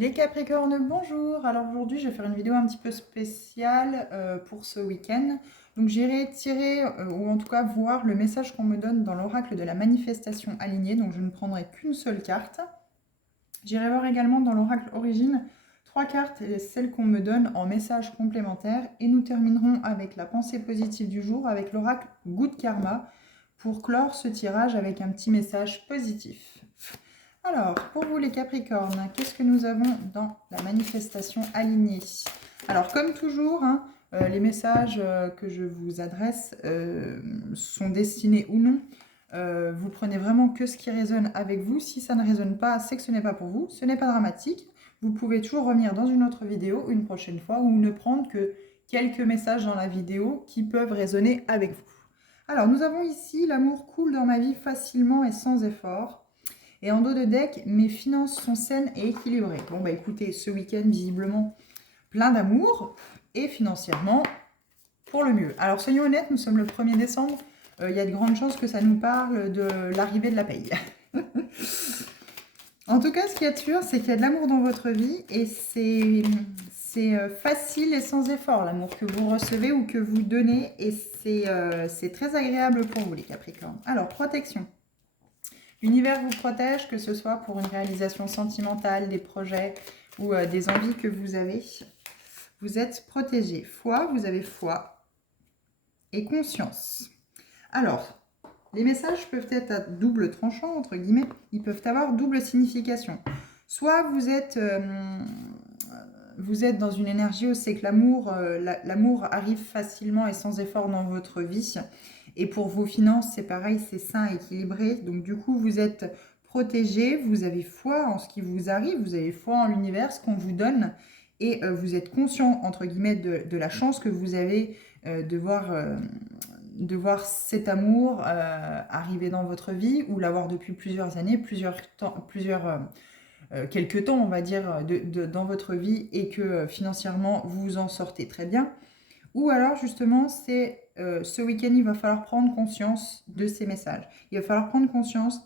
Les Capricornes, bonjour! Alors aujourd'hui, je vais faire une vidéo un petit peu spéciale pour ce week-end. Donc j'irai tirer, ou en tout cas voir le message qu'on me donne dans l'oracle de la manifestation alignée. Donc je ne prendrai qu'une seule carte. J'irai voir également dans l'oracle origine 3 cartes et celles qu'on me donne en message complémentaire. Et nous terminerons avec la pensée positive du jour avec l'oracle Good Karma pour clore ce tirage avec un petit message positif. Alors, pour vous les Capricornes, qu'est-ce que nous avons dans la manifestation alignée? Alors, comme toujours, les messages que je vous adresse sont destinés ou non. Vous prenez vraiment que ce qui résonne avec vous. Si ça ne résonne pas, c'est que ce n'est pas pour vous. Ce n'est pas dramatique. Vous pouvez toujours revenir dans une autre vidéo une prochaine fois ou ne prendre que quelques messages dans la vidéo qui peuvent résonner avec vous. Alors, nous avons ici « L'amour coule dans ma vie facilement et sans effort ». Et en dos de deck, mes finances sont saines et équilibrées. Bon, bah écoutez, ce week-end, visiblement, plein d'amour et financièrement, pour le mieux. Alors, soyons honnêtes, nous sommes le 1er décembre. Il y a de grandes chances que ça nous parle de l'arrivée de la paye. En tout cas, ce qu'il y a de sûr, c'est qu'il y a de l'amour dans votre vie et c'est facile et sans effort, l'amour que vous recevez ou que vous donnez. Et c'est très agréable pour vous, les Capricornes. Alors, protection. L'univers vous protège, que ce soit pour une réalisation sentimentale, des projets ou des envies que vous avez. Vous êtes protégé. Foi, vous avez foi et conscience. Alors, les messages peuvent être à double tranchant, entre guillemets. Ils peuvent avoir double signification. Soit vous êtes dans une énergie où c'est que l'amour arrive facilement et sans effort dans votre vie. Et pour vos finances, c'est pareil, c'est sain, équilibré. Donc du coup, vous êtes protégé, vous avez foi en ce qui vous arrive, vous avez foi en l'univers, ce qu'on vous donne. Et vous êtes conscient, entre guillemets, de la chance que vous avez de voir cet amour arriver dans votre vie ou l'avoir depuis plusieurs années, quelques temps, on va dire, dans votre vie et que financièrement, vous vous en sortez très bien. Ou alors, justement, c'est ce week-end, il va falloir prendre conscience de ces messages. Il va falloir prendre conscience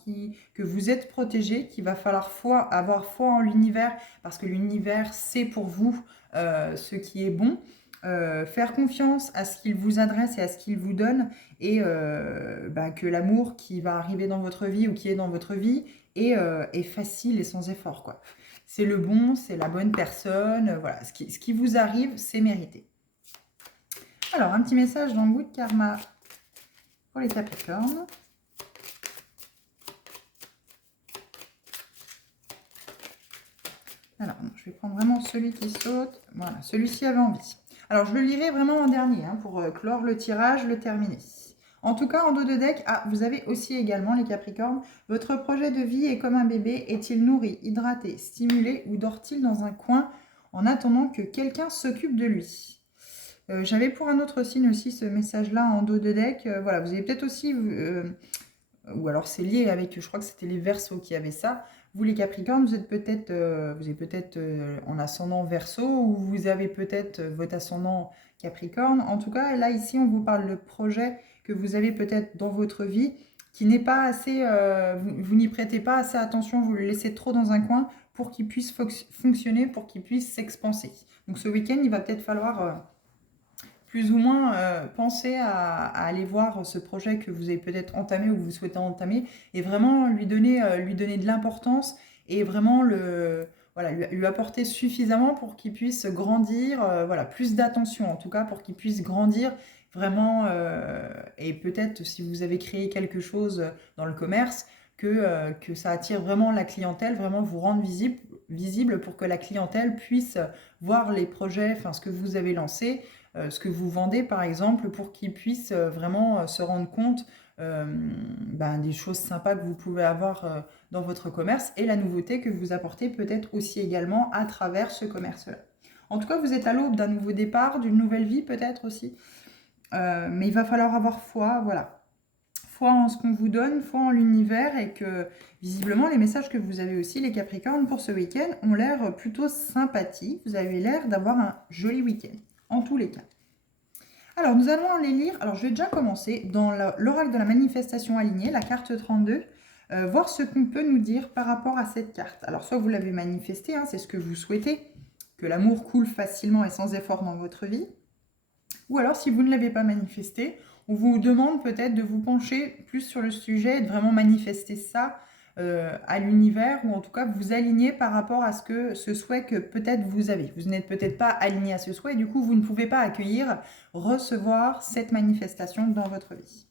que vous êtes protégé, qu'il va falloir avoir foi en l'univers, parce que l'univers, c'est pour vous ce qui est bon. Faire confiance à ce qu'il vous adresse et à ce qu'il vous donne, et que l'amour qui va arriver dans votre vie ou qui est dans votre vie est facile et sans effort, quoi. C'est le bon, c'est la bonne personne, voilà. Ce qui vous arrive, c'est mérité. Alors, un petit message dans Good Karma pour les Capricornes. Alors, je vais prendre vraiment celui qui saute. Voilà, celui-ci avait envie. Alors, je le lirai vraiment en dernier pour clore le tirage, le terminer. En tout cas, en dos de deck, vous avez aussi également, les Capricornes, votre projet de vie est comme un bébé. Est-il nourri, hydraté, stimulé ou dort-il dans un coin en attendant que quelqu'un s'occupe de lui? J'avais pour un autre signe aussi ce message-là en dos de deck. Voilà, vous avez peut-être aussi, ou alors c'est lié avec, je crois que c'était les Verseaux qui avaient ça. Vous les Capricornes, vous êtes peut-être en ascendant Verseau, ou vous avez peut-être votre ascendant Capricorne. En tout cas, là ici, on vous parle de projet que vous avez peut-être dans votre vie qui n'est pas assez, vous n'y prêtez pas assez attention, vous le laissez trop dans un coin pour qu'il puisse fonctionner, pour qu'il puisse s'expanser. Donc ce week-end, il va peut-être falloir plus ou moins penser à aller voir ce projet que vous avez peut-être entamé ou que vous souhaitez entamer et vraiment lui donner de l'importance et vraiment lui apporter suffisamment pour qu'il puisse grandir, plus d'attention en tout cas pour qu'il puisse grandir vraiment et peut-être si vous avez créé quelque chose dans le commerce, que ça attire vraiment la clientèle, vraiment vous rendre visible pour que la clientèle puisse voir les projets, ce que vous avez lancé, ce que vous vendez par exemple, pour qu'ils puissent vraiment se rendre compte des choses sympas que vous pouvez avoir dans votre commerce et la nouveauté que vous apportez peut-être aussi également à travers ce commerce-là. En tout cas, vous êtes à l'aube d'un nouveau départ, d'une nouvelle vie peut-être aussi. Mais il va falloir avoir foi, voilà. Foi en ce qu'on vous donne, foi en l'univers et que visiblement les messages que vous avez aussi, les Capricornes, pour ce week-end ont l'air plutôt sympathiques. Vous avez l'air d'avoir un joli week-end, en tous les cas. Alors, nous allons les lire. Alors, je vais déjà commencer dans l'oracle de la manifestation alignée, la carte 32. voir ce qu'on peut nous dire par rapport à cette carte. Alors, soit vous l'avez manifesté, hein, c'est ce que vous souhaitez, que l'amour coule facilement et sans effort dans votre vie. Ou alors, si vous ne l'avez pas manifesté, on vous demande peut-être de vous pencher plus sur le sujet et de vraiment manifester ça à l'univers, ou en tout cas vous aligner par rapport à ce souhait que peut-être vous avez. Vous n'êtes peut-être pas aligné à ce souhait, et du coup vous ne pouvez pas accueillir, recevoir cette manifestation dans votre vie.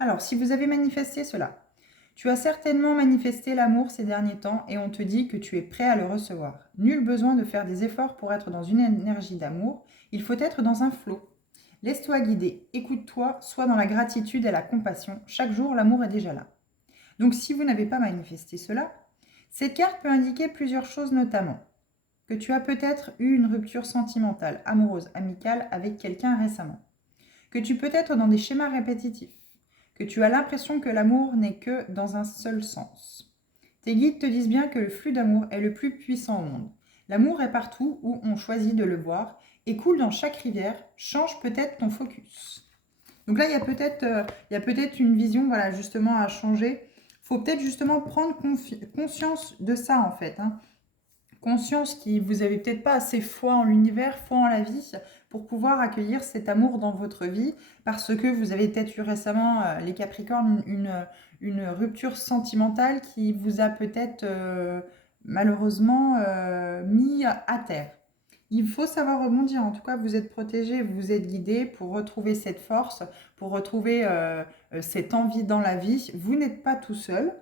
Alors, si vous avez manifesté cela, tu as certainement manifesté l'amour ces derniers temps et on te dit que tu es prêt à le recevoir. Nul besoin de faire des efforts pour être dans une énergie d'amour, il faut être dans un flot. Laisse-toi guider, écoute-toi, sois dans la gratitude et la compassion. Chaque jour, l'amour est déjà là. Donc si vous n'avez pas manifesté cela, cette carte peut indiquer plusieurs choses, notamment que tu as peut-être eu une rupture sentimentale, amoureuse, amicale avec quelqu'un récemment, que tu peux être dans des schémas répétitifs, que tu as l'impression que l'amour n'est que dans un seul sens. Tes guides te disent bien que le flux d'amour est le plus puissant au monde. L'amour est partout où on choisit de le voir et coule dans chaque rivière. Change peut-être ton focus. Donc là, il y a peut-être une vision, voilà, justement à changer. Il faut peut-être justement prendre conscience de ça, en fait. Hein. Conscience que vous n'avez peut-être pas assez foi en l'univers, foi en la vie, pour pouvoir accueillir cet amour dans votre vie, parce que vous avez peut-être eu récemment, les Capricornes, une rupture sentimentale qui vous a peut-être malheureusement mis à terre. Il faut savoir rebondir, en tout cas vous êtes protégé, vous êtes guidé pour retrouver cette force, pour retrouver cette envie dans la vie. Vous n'êtes pas tout seul.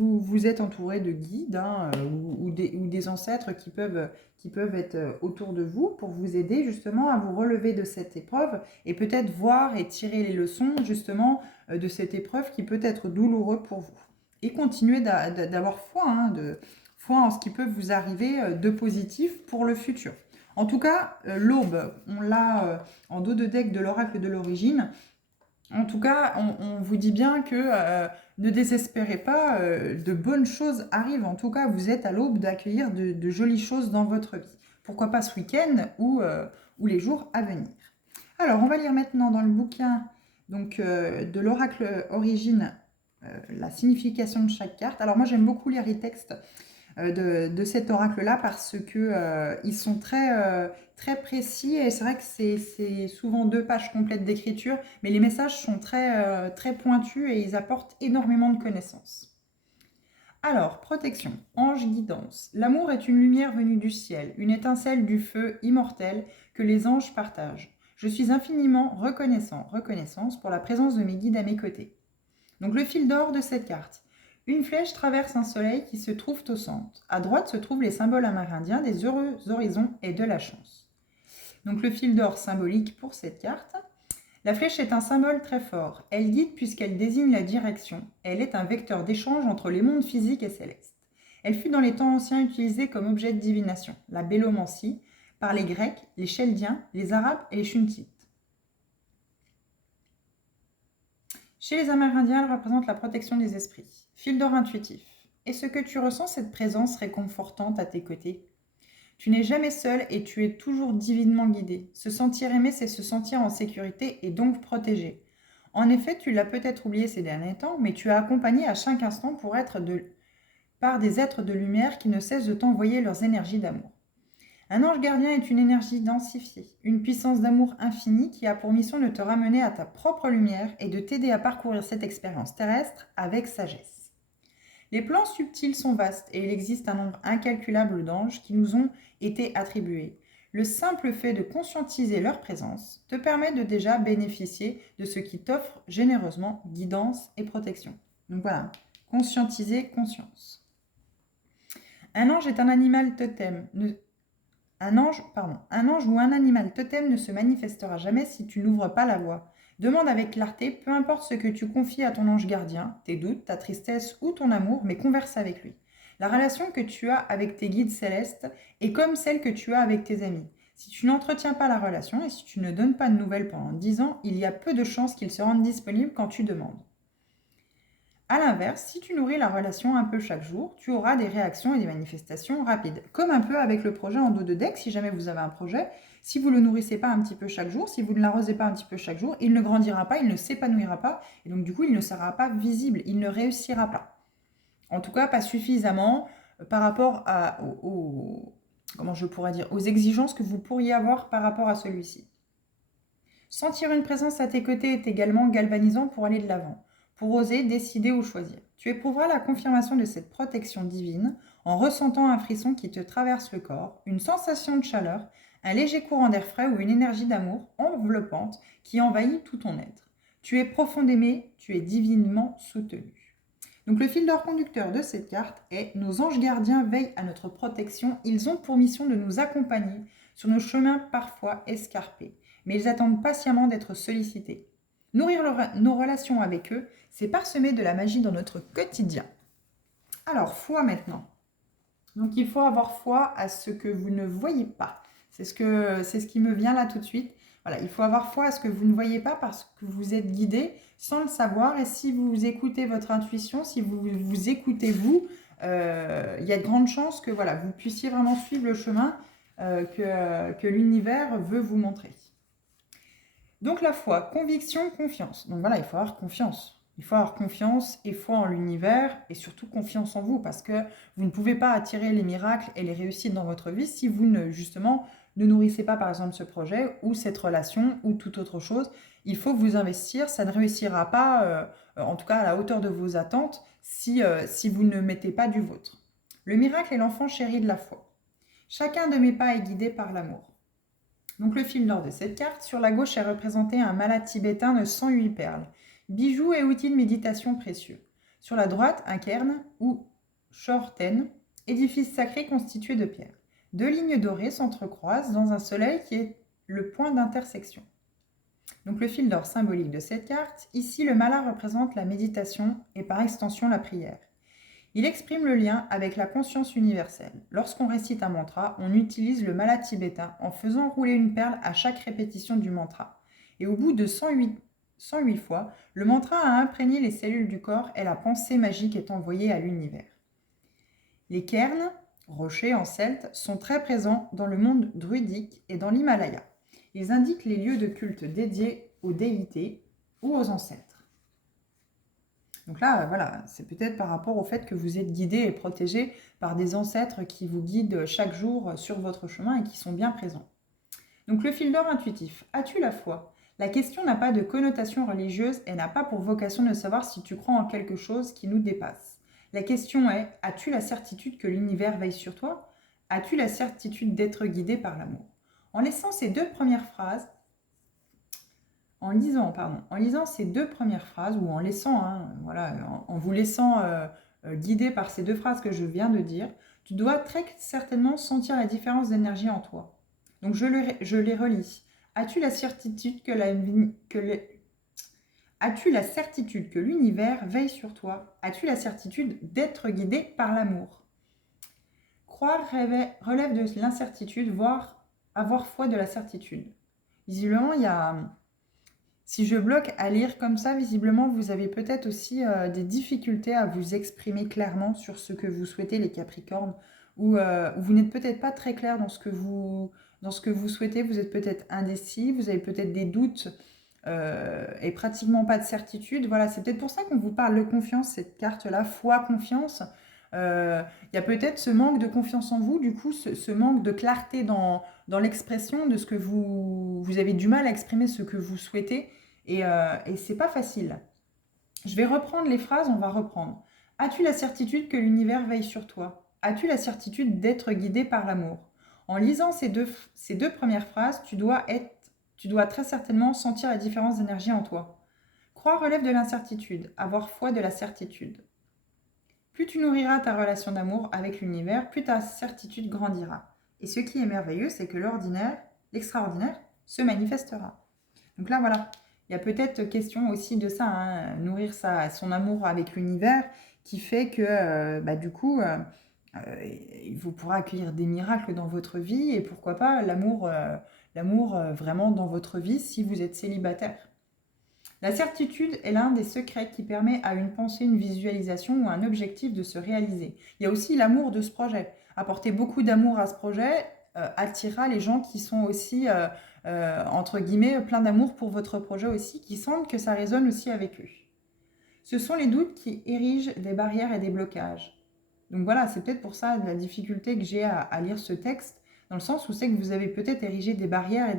Vous êtes entouré de guides hein, ou des ancêtres qui peuvent être autour de vous pour vous aider justement à vous relever de cette épreuve et peut-être voir et tirer les leçons justement de cette épreuve qui peut être douloureuse pour vous. Et continuer d'avoir foi, hein, foi en ce qui peut vous arriver de positif pour le futur. En tout cas, l'aube, on l'a en dos de deck de l'oracle de l'origine. En tout cas, on vous dit bien que ne désespérez pas, de bonnes choses arrivent. En tout cas, vous êtes à l'aube d'accueillir de jolies choses dans votre vie. Pourquoi pas ce week-end ou les jours à venir. Alors, on va lire maintenant dans le bouquin donc, de l'oracle origine la signification de chaque carte. Alors moi, j'aime beaucoup lire les textes de cet oracle-là parce que ils sont très précis et c'est vrai que c'est souvent 2 pages complètes d'écriture, mais les messages sont très pointus et ils apportent énormément de connaissances. Alors, protection, ange guidance. L'amour est une lumière venue du ciel, une étincelle du feu immortel que les anges partagent. Je suis infiniment reconnaissance pour la présence de mes guides à mes côtés. Donc le fil d'or de cette carte. Une flèche traverse un soleil qui se trouve au centre. À droite se trouvent les symboles amérindiens des heureux horizons et de la chance. Donc le fil d'or symbolique pour cette carte. La flèche est un symbole très fort. Elle guide puisqu'elle désigne la direction. Elle est un vecteur d'échange entre les mondes physiques et célestes. Elle fut dans les temps anciens utilisée comme objet de divination, la bélomancie, par les Grecs, les Chaldiens, les Arabes et les Shuntites. Chez les Amérindiens, elle représente la protection des esprits. Fil d'or intuitif. Est-ce que tu ressens cette présence réconfortante à tes côtés? Tu n'es jamais seul et tu es toujours divinement guidé. Se sentir aimé, c'est se sentir en sécurité et donc protégé. En effet, tu l'as peut-être oublié ces derniers temps, mais tu as accompagné à chaque instant par des êtres de lumière qui ne cessent de t'envoyer leurs énergies d'amour. Un ange gardien est une énergie densifiée, une puissance d'amour infinie qui a pour mission de te ramener à ta propre lumière et de t'aider à parcourir cette expérience terrestre avec sagesse. Les plans subtils sont vastes et il existe un nombre incalculable d'anges qui nous ont été attribués. Le simple fait de conscientiser leur présence te permet de déjà bénéficier de ce qui t'offre généreusement guidance et protection. Donc voilà, conscientiser, conscience. Un ange est un animal totem. Un ange ou un animal totem ne se manifestera jamais si tu n'ouvres pas la voie. Demande avec clarté, peu importe ce que tu confies à ton ange gardien, tes doutes, ta tristesse ou ton amour, mais converse avec lui. La relation que tu as avec tes guides célestes est comme celle que tu as avec tes amis. Si tu n'entretiens pas la relation et si tu ne donnes pas de nouvelles pendant 10 ans, il y a peu de chances qu'ils se rendent disponibles quand tu demandes. A l'inverse, si tu nourris la relation un peu chaque jour, tu auras des réactions et des manifestations rapides. Comme un peu avec le projet en dos de deck, si jamais vous avez un projet, si vous ne le nourrissez pas un petit peu chaque jour, si vous ne l'arrosez pas un petit peu chaque jour, il ne grandira pas, il ne s'épanouira pas, et donc du coup il ne sera pas visible, il ne réussira pas. En tout cas, pas suffisamment par rapport comment je pourrais dire, aux exigences que vous pourriez avoir par rapport à celui-ci. Sentir une présence à tes côtés est également galvanisant pour aller de l'avant, pour oser décider ou choisir. Tu éprouveras la confirmation de cette protection divine en ressentant un frisson qui te traverse le corps, une sensation de chaleur, un léger courant d'air frais ou une énergie d'amour enveloppante qui envahit tout ton être. Tu es profond aimé, tu es divinement soutenu. Donc le fil d'or conducteur de cette carte est: nos anges gardiens veillent à notre protection, ils ont pour mission de nous accompagner sur nos chemins parfois escarpés, mais ils attendent patiemment d'être sollicités. Nourrir nos relations avec eux, c'est parsemer de la magie dans notre quotidien. Alors, foi maintenant. Donc il faut avoir foi à ce que vous ne voyez pas. C'est ce qui me vient là tout de suite. Voilà, il faut avoir foi à ce que vous ne voyez pas parce que vous êtes guidé sans le savoir. Et si vous écoutez votre intuition, si vous vous écoutez vous, il y a de grandes chances que voilà, vous puissiez vraiment suivre le chemin que l'univers veut vous montrer. Donc la foi, conviction, confiance. Donc voilà, il faut avoir confiance. Il faut avoir confiance et foi en l'univers et surtout confiance en vous parce que vous ne pouvez pas attirer les miracles et les réussites dans votre vie si vous ne nourrissez pas par exemple ce projet ou cette relation ou toute autre chose. Il faut vous investir, ça ne réussira pas, en tout cas à la hauteur de vos attentes, si vous ne mettez pas du vôtre. Le miracle est l'enfant chéri de la foi. Chacun de mes pas est guidé par l'amour. Donc le fil d'or de cette carte, sur la gauche est représenté un mala tibétain de 108 perles, bijoux et outils de méditation précieux. Sur la droite, un cairn ou shorten, édifice sacré constitué de pierres. Deux lignes dorées s'entrecroisent dans un soleil qui est le point d'intersection. Donc le fil d'or symbolique de cette carte, ici le mala représente la méditation et par extension la prière. Il exprime le lien avec la conscience universelle. Lorsqu'on récite un mantra, on utilise le mala tibétain en faisant rouler une perle à chaque répétition du mantra. Et au bout de 108 fois, le mantra a imprégné les cellules du corps et la pensée magique est envoyée à l'univers. Les cairns, rochers en celte, sont très présents dans le monde druidique et dans l'Himalaya. Ils indiquent les lieux de culte dédiés aux déités ou aux ancêtres. Donc là, voilà, c'est peut-être par rapport au fait que vous êtes guidé et protégé par des ancêtres qui vous guident chaque jour sur votre chemin et qui sont bien présents. Donc le fil d'or intuitif. As-tu la foi? La question n'a pas de connotation religieuse et n'a pas pour vocation de savoir si tu crois en quelque chose qui nous dépasse. La question est: as-tu la certitude que l'univers veille sur toi? As-tu la certitude d'être guidé par l'amour? En lisant ces deux premières phrases, ou en vous laissant guider par ces deux phrases que je viens de dire, tu dois très certainement sentir la différence d'énergie en toi. Donc je les relis. As-tu la certitude As-tu la certitude que l'univers veille sur toi? As-tu la certitude d'être guidé par l'amour? Croire relève de l'incertitude, voire avoir foi de la certitude. Visiblement, il y a... Si je bloque à lire comme ça, visiblement, vous avez peut-être aussi des difficultés à vous exprimer clairement sur ce que vous souhaitez, les Capricornes, ou vous n'êtes peut-être pas très clair dans ce que vous souhaitez, vous êtes peut-être indécis, vous avez peut-être des doutes et pratiquement pas de certitude. Voilà, c'est peut-être pour ça qu'on vous parle de confiance, cette carte-là, foi, confiance. Il y a peut-être ce manque de confiance en vous, du coup, ce manque de clarté dans l'expression de ce que vous avez du mal à exprimer ce que vous souhaitez. Et c'est pas facile. Je vais reprendre les phrases, on va reprendre. As-tu la certitude que l'univers veille sur toi? As-tu la certitude d'être guidé par l'amour? En lisant ces deux premières phrases, tu dois très certainement sentir la différence d'énergie en toi. Croire relève de l'incertitude, avoir foi de la certitude. Plus tu nourriras ta relation d'amour avec l'univers, plus ta certitude grandira. Et ce qui est merveilleux, c'est que l'extraordinaire, se manifestera. Donc là, voilà. Il y a peut-être question aussi de ça, hein, nourrir son amour avec l'univers, qui fait que, du coup, vous pourrez accueillir des miracles dans votre vie, et pourquoi pas l'amour vraiment dans votre vie si vous êtes célibataire. La certitude est l'un des secrets qui permet à une pensée, une visualisation ou un objectif de se réaliser. Il y a aussi l'amour de ce projet. Apporter beaucoup d'amour à ce projet attirera les gens qui sont aussi... entre guillemets, plein d'amour pour votre projet aussi, qui sentent que ça résonne aussi avec eux. Ce sont les doutes qui érigent des barrières et des blocages. Donc voilà, c'est peut-être pour ça la difficulté que j'ai à lire ce texte, dans le sens où c'est que vous avez peut-être érigé des barrières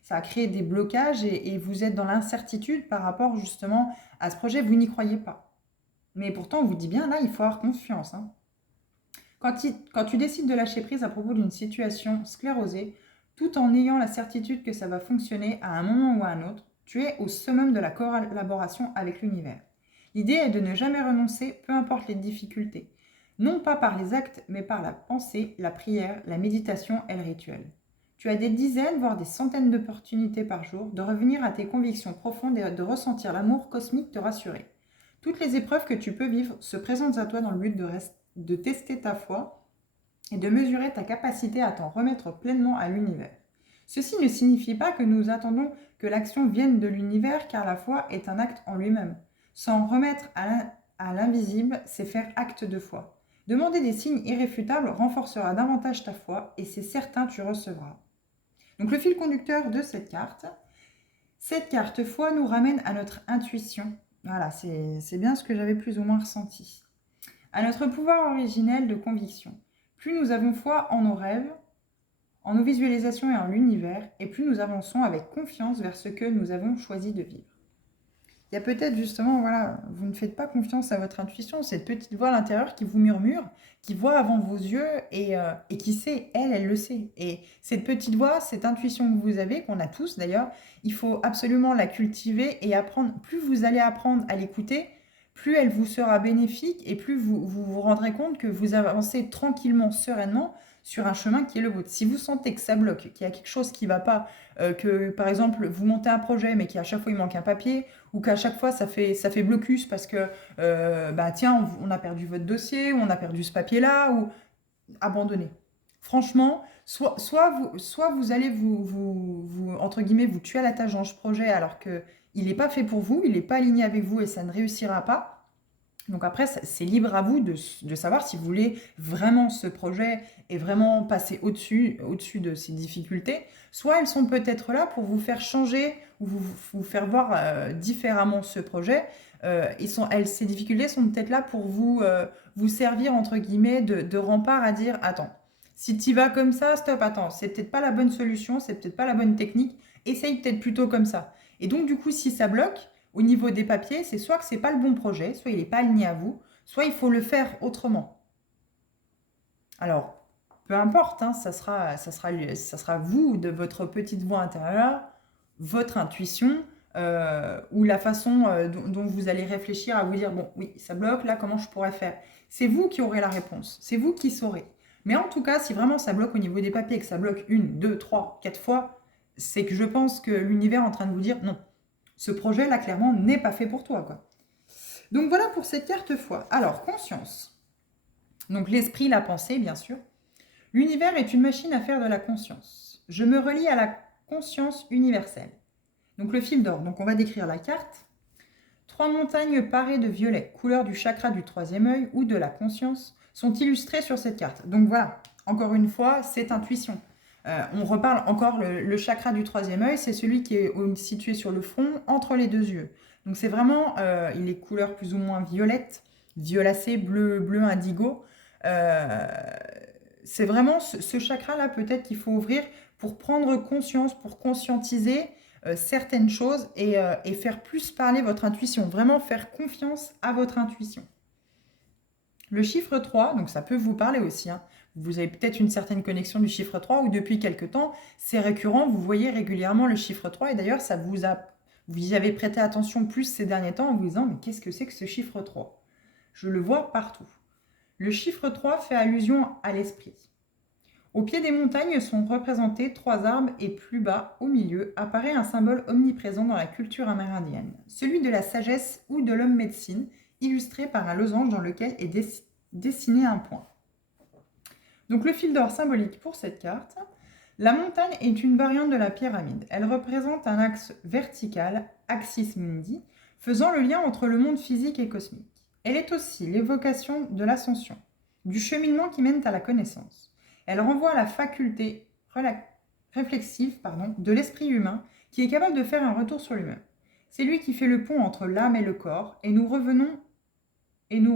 ça a créé des blocages et vous êtes dans l'incertitude par rapport justement à ce projet, vous n'y croyez pas. Mais pourtant, on vous dit bien, là, il faut avoir confiance, hein. Quand tu décides de lâcher prise à propos d'une situation sclérosée, tout en ayant la certitude que ça va fonctionner à un moment ou à un autre, tu es au summum de la collaboration avec l'univers. L'idée est de ne jamais renoncer, peu importe les difficultés. Non pas par les actes, mais par la pensée, la prière, la méditation et le rituel. Tu as des dizaines, voire des centaines d'opportunités par jour de revenir à tes convictions profondes et de ressentir l'amour cosmique te rassurer. Toutes les épreuves que tu peux vivre se présentent à toi dans le but de tester ta foi et de mesurer ta capacité à t'en remettre pleinement à l'univers. Ceci ne signifie pas que nous attendons que l'action vienne de l'univers, car la foi est un acte en lui-même. S'en remettre à l'invisible, c'est faire acte de foi. Demander des signes irréfutables renforcera davantage ta foi et c'est certain tu recevras. Donc le fil conducteur de cette carte foi nous ramène à notre intuition. Voilà, c'est bien ce que j'avais plus ou moins ressenti. À notre pouvoir originel de conviction. Plus nous avons foi en nos rêves, en nos visualisations et en l'univers, et plus nous avançons avec confiance vers ce que nous avons choisi de vivre. Il y a peut-être justement, voilà, vous ne faites pas confiance à votre intuition, cette petite voix à l'intérieur qui vous murmure, qui voit avant vos yeux et qui sait, elle le sait. Et cette petite voix, cette intuition que vous avez, qu'on a tous d'ailleurs, il faut absolument la cultiver et apprendre. Plus vous allez apprendre à l'écouter, plus elle vous sera bénéfique et plus vous rendrez compte que vous avancez tranquillement, sereinement sur un chemin qui est le vôtre. Si vous sentez que ça bloque, qu'il y a quelque chose qui ne va pas, que par exemple vous montez un projet mais qu'à chaque fois il manque un papier, ou qu'à chaque fois ça fait blocus parce que tiens, on a perdu votre dossier, ou on a perdu ce papier-là, ou abandonnez. Franchement, soit vous allez entre guillemets, vous tuer à la tâche dans ce projet alors qu'il n'est pas fait pour vous, il n'est pas aligné avec vous et ça ne réussira pas. Donc après, c'est libre à vous de savoir si vous voulez vraiment ce projet et vraiment passer au-dessus de ces difficultés. Soit elles sont peut-être là pour vous faire changer ou vous faire voir différemment ce projet. Ces difficultés sont peut-être là pour vous servir, entre guillemets, de rempart à dire, attends, si tu vas comme ça, stop, attends, c'est peut-être pas la bonne solution, c'est peut-être pas la bonne technique, essaye peut-être plutôt comme ça. Et donc du coup, si ça bloque, au niveau des papiers, c'est soit que ce n'est pas le bon projet, soit il n'est pas aligné à vous, soit il faut le faire autrement. Alors, peu importe, hein, ça sera vous, de votre petite voix intérieure, votre intuition, ou la façon dont vous allez réfléchir à vous dire, bon, oui, ça bloque, là, comment je pourrais faire? C'est vous qui aurez la réponse, c'est vous qui saurez. Mais en tout cas, si vraiment ça bloque au niveau des papiers, que ça bloque 1, 2, 3, 4 fois, c'est que je pense que l'univers est en train de vous dire, non, ce projet-là, clairement, n'est pas fait pour toi, quoi. Donc voilà pour cette carte foi. Alors, conscience. Donc l'esprit, la pensée, bien sûr. L'univers est une machine à faire de la conscience. Je me relie à la conscience universelle. Donc le fil d'or. Donc on va décrire la carte. 3 montagnes parées de violet, couleur du chakra du 3e œil ou de la conscience, sont illustrées sur cette carte. Donc voilà, encore une fois, c'est intuition. On reparle encore, le chakra du 3e œil, c'est celui qui est situé sur le front, entre les 2 yeux. Donc c'est vraiment, il est couleur plus ou moins violette, violacé, bleu indigo. C'est vraiment ce chakra-là peut-être qu'il faut ouvrir pour prendre conscience, pour conscientiser certaines choses et faire plus parler votre intuition. Vraiment faire confiance à votre intuition. Le chiffre 3, donc ça peut vous parler aussi, hein. Vous avez peut-être une certaine connexion du chiffre 3 ou depuis quelque temps, c'est récurrent, vous voyez régulièrement le chiffre 3 et d'ailleurs, vous y avez prêté attention plus ces derniers temps en vous disant « mais qu'est-ce que c'est que ce chiffre 3 ?» Je le vois partout. Le chiffre 3 fait allusion à l'esprit. Au pied des montagnes sont représentés 3 arbres et plus bas, au milieu, apparaît un symbole omniprésent dans la culture amérindienne, celui de la sagesse ou de l'homme médecine, illustré par un losange dans lequel est dessiné un point. Donc le fil d'or symbolique pour cette carte, la montagne est une variante de la pyramide. Elle représente un axe vertical, axis mundi, faisant le lien entre le monde physique et cosmique. Elle est aussi l'évocation de l'ascension, du cheminement qui mène à la connaissance. Elle renvoie à la faculté réflexive de l'esprit humain qui est capable de faire un retour sur lui-même. C'est lui qui fait le pont entre l'âme et le corps, et nous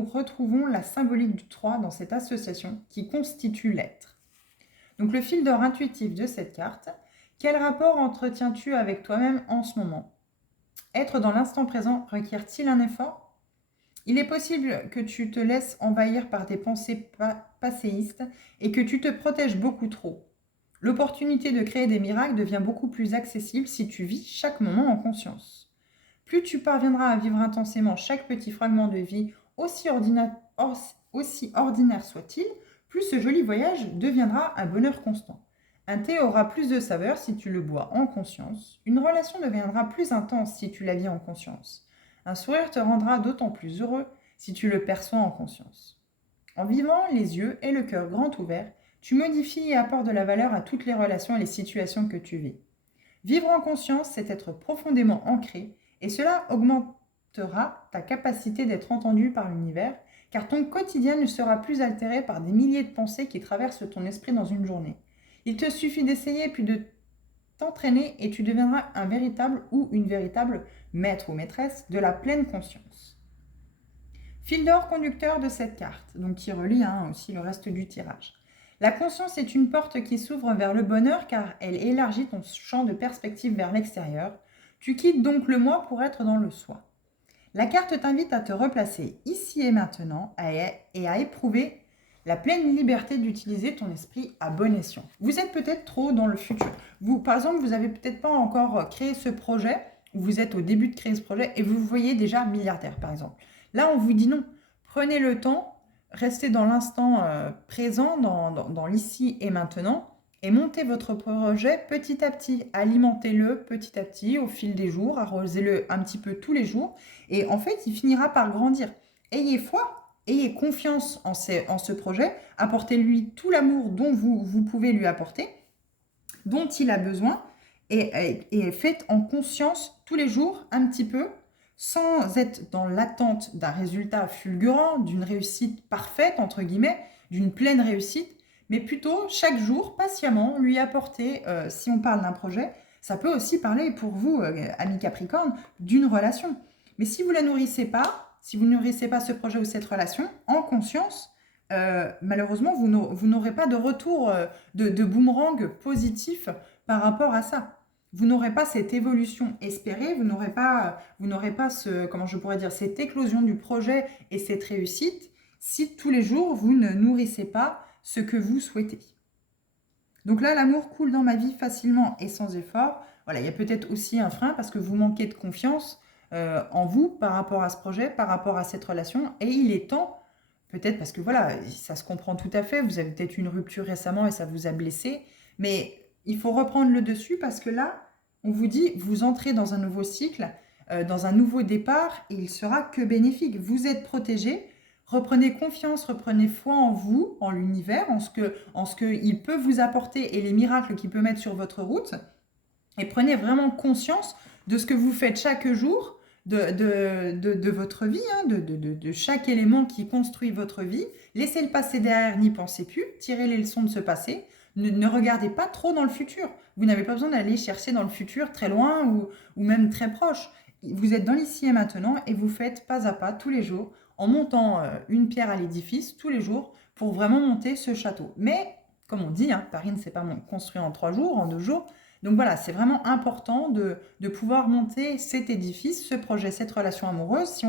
retrouvons la symbolique du 3 dans cette association qui constitue l'être. Donc le fil d'or intuitif de cette carte, quel rapport entretiens-tu avec toi-même en ce moment? Être dans l'instant présent requiert-il un effort? Il est possible que tu te laisses envahir par des pensées passéistes et que tu te protèges beaucoup trop. L'opportunité de créer des miracles devient beaucoup plus accessible si tu vis chaque moment en conscience. Plus tu parviendras à vivre intensément chaque petit fragment de vie, aussi ordinaire soit-il, plus ce joli voyage deviendra un bonheur constant. Un thé aura plus de saveur si tu le bois en conscience. Une relation deviendra plus intense si tu la vis en conscience. Un sourire te rendra d'autant plus heureux si tu le perçois en conscience. En vivant les yeux et le cœur grand ouverts, tu modifies et apportes de la valeur à toutes les relations et les situations que tu vis. Vivre en conscience, c'est être profondément ancré et cela augmentera ta capacité d'être entendu par l'univers car ton quotidien ne sera plus altéré par des milliers de pensées qui traversent ton esprit dans une journée. Il te suffit d'essayer puis de t'entraîner et tu deviendras un véritable ou une véritable maître ou maîtresse de la pleine conscience. Fil d'or conducteur de cette carte, donc qui relie aussi le reste du tirage. La conscience est une porte qui s'ouvre vers le bonheur car elle élargit ton champ de perspective vers l'extérieur. Tu quittes donc le moi pour être dans le soi. La carte t'invite à te replacer ici et maintenant et à éprouver la pleine liberté d'utiliser ton esprit à bon escient. Vous êtes peut-être trop dans le futur. Vous, par exemple, vous n'avez peut-être pas encore créé ce projet, ou vous êtes au début de créer ce projet et vous vous voyez déjà milliardaire, par exemple. Là, on vous dit non. Prenez le temps, restez dans l'instant présent, dans l'ici et maintenant, et montez votre projet petit à petit. Alimentez-le petit à petit au fil des jours, arrosez-le un petit peu tous les jours, et en fait, il finira par grandir. Ayez foi. Ayez confiance en ce projet, apportez-lui tout l'amour dont vous pouvez lui apporter, dont il a besoin, et faites en conscience tous les jours un petit peu, sans être dans l'attente d'un résultat fulgurant, d'une réussite parfaite, entre guillemets, d'une pleine réussite, mais plutôt chaque jour, patiemment, lui apporter, si on parle d'un projet, ça peut aussi parler pour vous, amis Capricorne, d'une relation. Mais si vous ne la nourrissez pas, si vous ne nourrissez pas ce projet ou cette relation en conscience, malheureusement, vous n'aurez pas de retour de boomerang positif par rapport à ça. Vous n'aurez pas cette évolution espérée, vous n'aurez pas comment je pourrais dire, cette éclosion du projet et cette réussite si tous les jours vous ne nourrissez pas ce que vous souhaitez. Donc là, l'amour coule dans ma vie facilement et sans effort. Voilà, il y a peut-être aussi un frein parce que vous manquez de confiance en vous par rapport à ce projet, par rapport à cette relation. Et il est temps, peut-être parce que voilà, ça se comprend tout à fait, vous avez peut-être eu une rupture récemment et ça vous a blessé, mais il faut reprendre le dessus parce que là, on vous dit, vous entrez dans un nouveau cycle, dans un nouveau départ et il sera que bénéfique. Vous êtes protégé, reprenez confiance, reprenez foi en vous, en l'univers, en ce qu'il peut vous apporter et les miracles qu'il peut mettre sur votre route. Et prenez vraiment conscience de ce que vous faites chaque jour, de votre vie, de chaque élément qui construit votre vie. Laissez le passé derrière, n'y pensez plus, tirez les leçons de ce passé. Ne regardez pas trop dans le futur. Vous n'avez pas besoin d'aller chercher dans le futur très loin ou même très proche. Vous êtes dans l'ici et maintenant et vous faites pas à pas tous les jours en montant une pierre à l'édifice tous les jours pour vraiment monter ce château. Mais, comme on dit, Paris ne s'est pas construit en 3 jours, en 2 jours. Donc voilà, c'est vraiment important de pouvoir monter cet édifice, ce projet, cette relation amoureuse. Si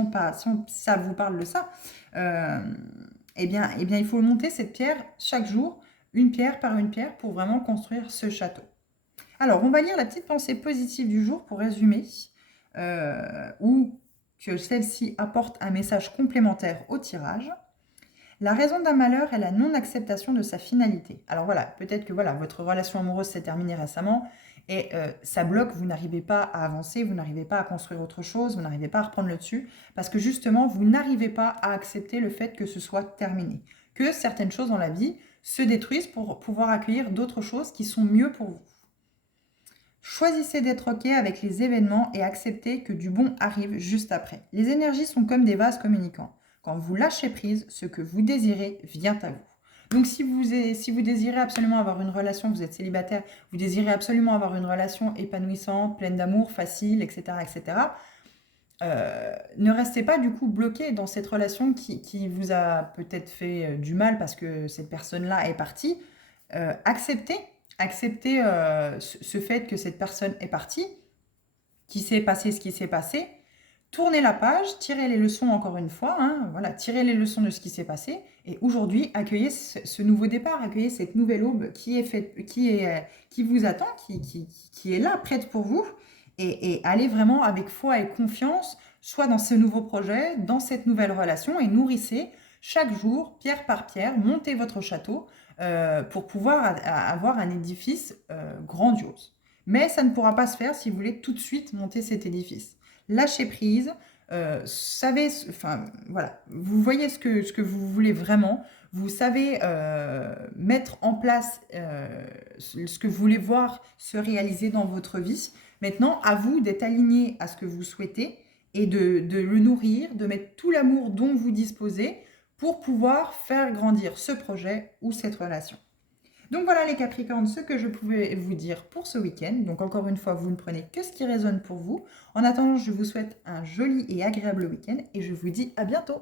ça vous parle de ça, eh bien, il faut monter cette pierre chaque jour, une pierre par une pierre, pour vraiment construire ce château. Alors, on va lire la petite pensée positive du jour pour résumer, ou que celle-ci apporte un message complémentaire au tirage. La raison d'un malheur est la non-acceptation de sa finalité. Alors voilà, peut-être que votre relation amoureuse s'est terminée récemment et ça bloque, vous n'arrivez pas à avancer, vous n'arrivez pas à construire autre chose, vous n'arrivez pas à reprendre le dessus, parce que justement, vous n'arrivez pas à accepter le fait que ce soit terminé, que certaines choses dans la vie se détruisent pour pouvoir accueillir d'autres choses qui sont mieux pour vous. Choisissez d'être OK avec les événements et acceptez que du bon arrive juste après. Les énergies sont comme des vases communicants. Quand vous lâchez prise, ce que vous désirez vient à vous. Donc si vous désirez absolument avoir une relation, vous êtes célibataire, vous désirez absolument avoir une relation épanouissante, pleine d'amour, facile, etc., etc., Ne restez pas du coup bloqué dans cette relation qui vous a peut-être fait du mal parce que cette personne-là est partie. Acceptez ce fait que cette personne est partie, qu'il s'est passé ce qui s'est passé. Tournez la page, tirez les leçons encore une fois, hein, voilà, tirez les leçons de ce qui s'est passé et aujourd'hui accueillez ce nouveau départ, accueillez cette nouvelle aube qui vous attend, qui est là, prête pour vous et allez vraiment avec foi et confiance, soit dans ce nouveau projet, dans cette nouvelle relation et nourrissez chaque jour, pierre par pierre, montez votre château pour pouvoir avoir un édifice grandiose. Mais ça ne pourra pas se faire si vous voulez tout de suite monter cet édifice. Lâchez prise, savez, enfin voilà, vous voyez ce que vous voulez vraiment, vous savez mettre en place ce que vous voulez voir se réaliser dans votre vie. Maintenant, à vous d'être aligné à ce que vous souhaitez et de le nourrir, de mettre tout l'amour dont vous disposez pour pouvoir faire grandir ce projet ou cette relation. Donc voilà les Capricornes, ce que je pouvais vous dire pour ce week-end. Donc encore une fois, vous ne prenez que ce qui résonne pour vous. En attendant, je vous souhaite un joli et agréable week-end et je vous dis à bientôt.